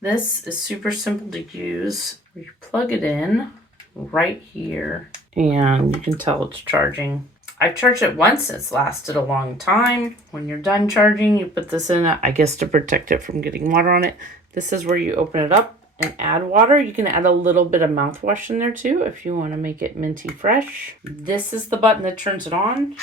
This is super simple to use. You plug it in right here and you can tell it's charging. I've charged it once. It's lasted a long time. When you're done charging, you put this in, I guess, to protect it from getting water on it. This is where you open it up and add water. You can add a little bit of mouthwash in there too if you want to make it minty fresh. This is the button that turns it on.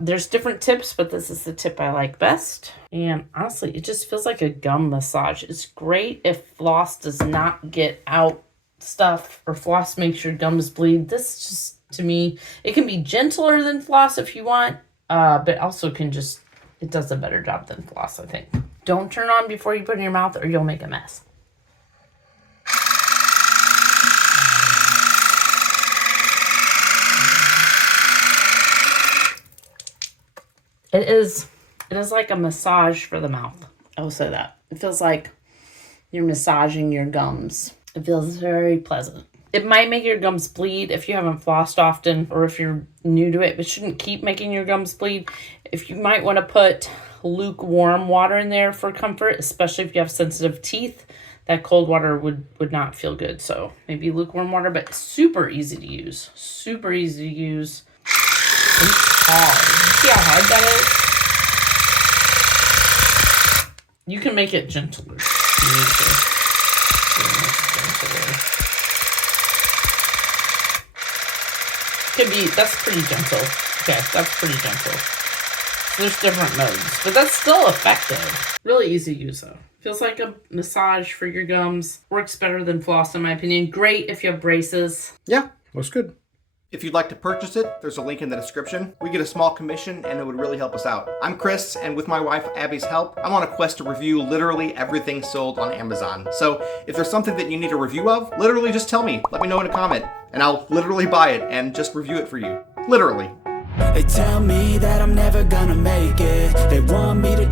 There's different tips, but this is the tip I like best. And honestly, it just feels like a gum massage. It's great if floss does not get out stuff or floss makes your gums bleed. This just, to me, it can be gentler than floss if you want, but also can just, it does a better job than floss, I think. Don't turn on before you put it in your mouth or you'll make a mess. It is like a massage for the mouth. I will say that. It feels like you're massaging your gums. It feels very pleasant. It might make your gums bleed if you haven't flossed often or if you're new to it, but shouldn't keep making your gums bleed. If you might want to put lukewarm water in there for comfort, especially if you have sensitive teeth, that cold water would not feel good. So maybe lukewarm water, but super easy to use. Super easy to use. It's hard. See how hard that is? You can make it gentler. Could be, that's pretty gentle. Okay, that's pretty gentle. So there's different modes, but that's still effective. Really easy to use though. Feels like a massage for your gums. Works better than floss in my opinion. Great if you have braces. Yeah, looks good. If you'd like to purchase it, there's a link in the description. We get a small commission and it would really help us out. I'm Chris, and with my wife Abby's help, I'm on a quest to review literally everything sold on Amazon. So if there's something that you need a review of, literally just tell me. Let me know in a comment, and I'll literally buy it and just review it for you. Literally. They tell me that I'm never gonna make it. They want me to